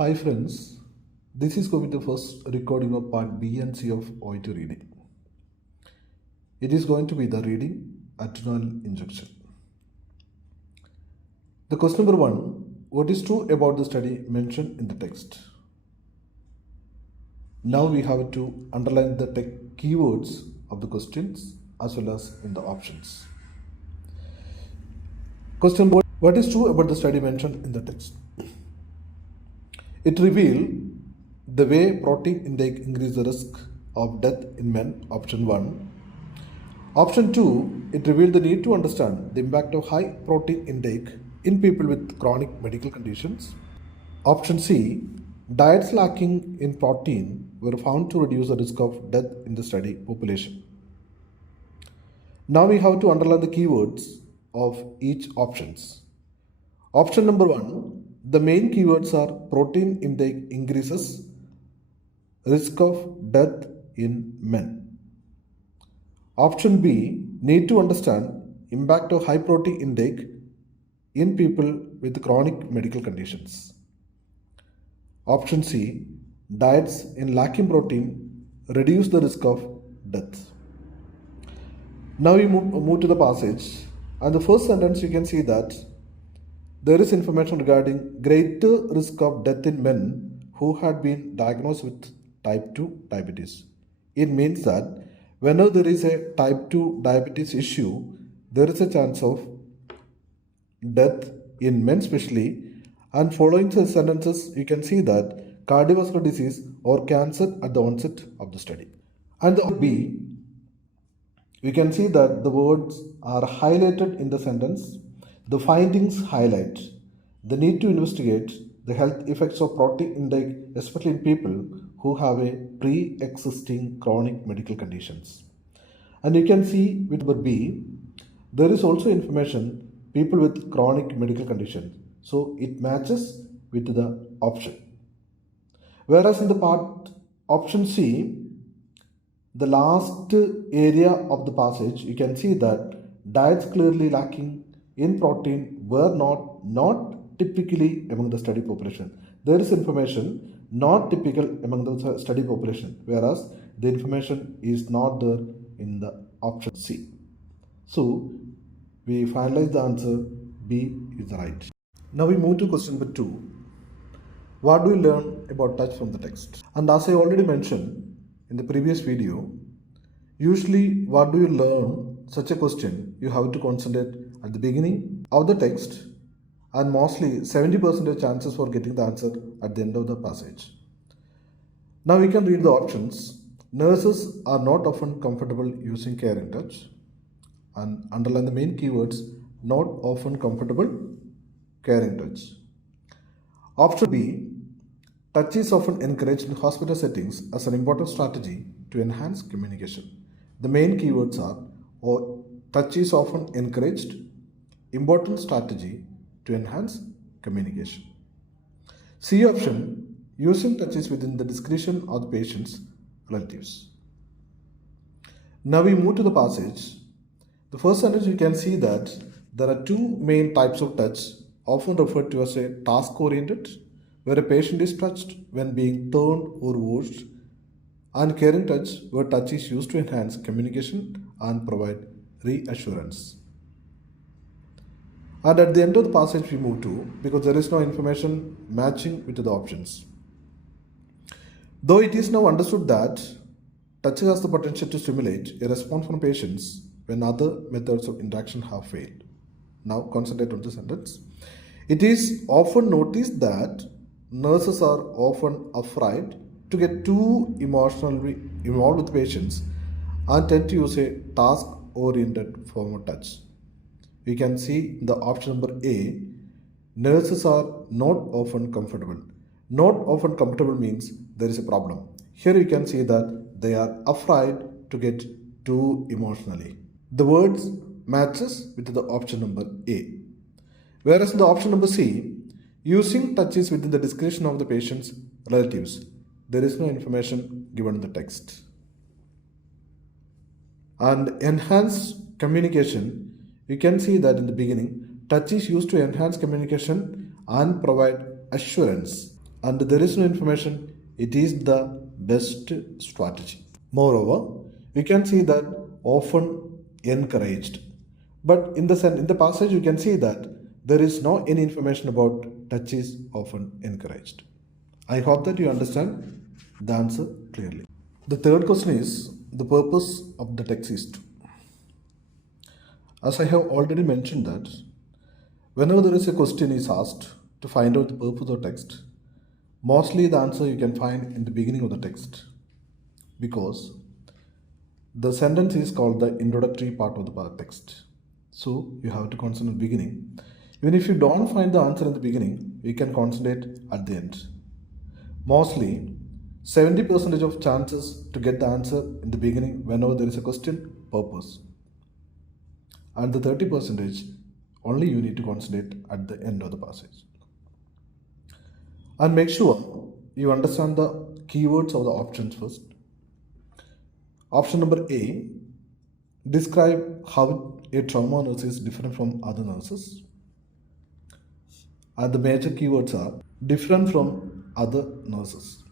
Hi friends, this is going to be the first recording of part B and C of OIT reading. It is going to be the reading adrenal injection. The question number 1, what is true about the study mentioned in the text? Now we have to underline the keywords of the questions as well as in the options. Question 1, what is true about the study mentioned in the text? It revealed the way protein intake increases the risk of death in men, option 1. Option 2, it revealed the need to understand the impact of high protein intake in people with chronic medical conditions. Option C, diets lacking in protein were found to reduce the risk of death in the study population. Now we have to underline the keywords of each options. Option number 1, the main keywords are protein intake increases risk of death in men. Option B, need to understand impact of high protein intake in people with chronic medical conditions. Option C, diets in lacking protein reduce the risk of death. Now we move to the passage, and the first sentence you can see that there is information regarding greater risk of death in men who had been diagnosed with type 2 diabetes. It means that whenever there is a type 2 diabetes issue, there is a chance of death in men especially. And following the sentences, you can see that cardiovascular disease or cancer at the onset of the study. And the B, you can see that the words are highlighted in the sentence. The findings highlight the need to investigate the health effects of protein intake, especially in people who have a pre-existing chronic medical conditions. And you can see with number B, there is also information people with chronic medical condition. So it matches with the option. Whereas in the part option C, the last area of the passage, you can see that diets clearly lacking in protein were not typically among the study population. There is information not typical among the study population, whereas the information is not there in the option C. So we finalize the answer B is right. Now we move to question number 2. What do we learn about touch from the text? And as I already mentioned in the previous video, usually what do you learn such a question, you have to concentrate at the beginning of the text, and mostly 70% chances for getting the answer at the end of the passage. Now we can read the options. Nurses are not often comfortable using care and touch, and underline the main keywords, not often comfortable, care and touch. Option B, touch is often encouraged in hospital settings as an important strategy to enhance communication. The main keywords are touch is often encouraged, important strategy to enhance communication. C option, using touches within the discretion of the patient's relatives. Now we move to the passage. The first sentence you can see that there are two main types of touch, often referred to as a task-oriented, where a patient is touched when being turned or washed, and caring touch, where touch is used to enhance communication and provide reassurance. And at the end of the passage we move to, because there is no information matching with the options. Though it is now understood that touch has the potential to stimulate a response from patients when other methods of interaction have failed. Now concentrate on the sentence. It is often noticed that nurses are often afraid to get too emotionally involved with patients and tend to use a task-oriented form of touch. We can see the option number A, nurses are not often comfortable. Not often comfortable means there is a problem. Here you can see that they are afraid to get too emotionally. The words matches with the option number A. Whereas in the option number C, using touches within the discretion of the patient's relatives, there is no information given in the text. And enhanced communication, you can see that in the beginning, touch is used to enhance communication and provide assurance. and there is no information, it is the best strategy. Moreover, we can see that often encouraged. But in the passage, you can see that there is no any information about touch is often encouraged. I hope that you understand the answer clearly. The third question is the purpose of the text is to. As I have already mentioned that whenever there is a question is asked to find out the purpose of text, mostly the answer you can find in the beginning of the text, because the sentence is called the introductory part of the text. So you have to concentrate on the beginning. Even if you don't find the answer in the beginning, you can concentrate at the end. Mostly 70% of chances to get the answer in the beginning whenever there is a question, purpose. And the 30% only you need to concentrate at the end of the passage. And make sure you understand the keywords of the options first. Option number A, describe how a trauma nurse is different from other nurses. And the major keywords are different from other nurses.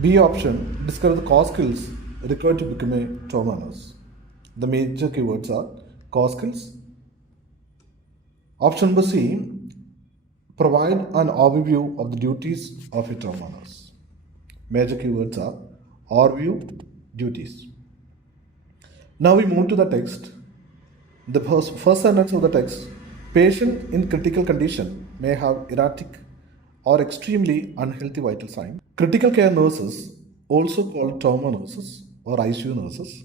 B option, describe the core skills required to become a trauma nurse. The major keywords are core skills. Option number C, provide an overview of the duties of a trauma nurse. Major keywords are overview, duties. Now we move to the text. The first sentence of the text, patient in critical condition may have erratic or extremely unhealthy vital signs. Critical care nurses, also called trauma nurses or ICU nurses,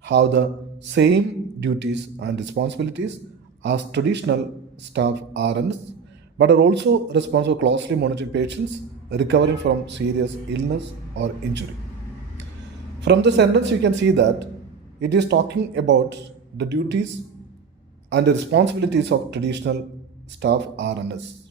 have the same duties and responsibilities as traditional staff RNs, but are also responsible for closely monitoring patients recovering from serious illness or injury. From the sentence, you can see that it is talking about the duties and the responsibilities of traditional staff RNs.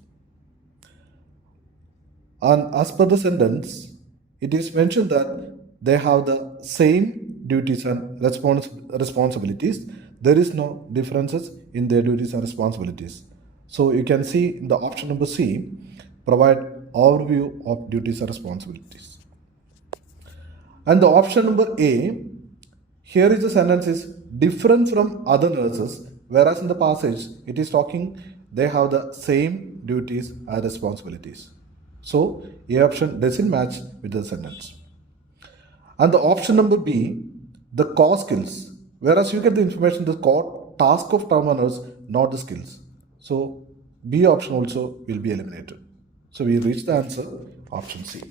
And as per the sentence, it is mentioned that they have the same duties and responsibilities. There is no differences in their duties and responsibilities. So you can see in the option number C, provide overview of duties and responsibilities. And the option number A, here is the sentence is different from other nurses, whereas in the passage it is talking they have the same duties and responsibilities. So A option doesn't match with the sentence. And the option number B, the core skills, whereas you get the information the core task of trauma nurse, not the skills. So B option also will be eliminated. So we reach the answer option C.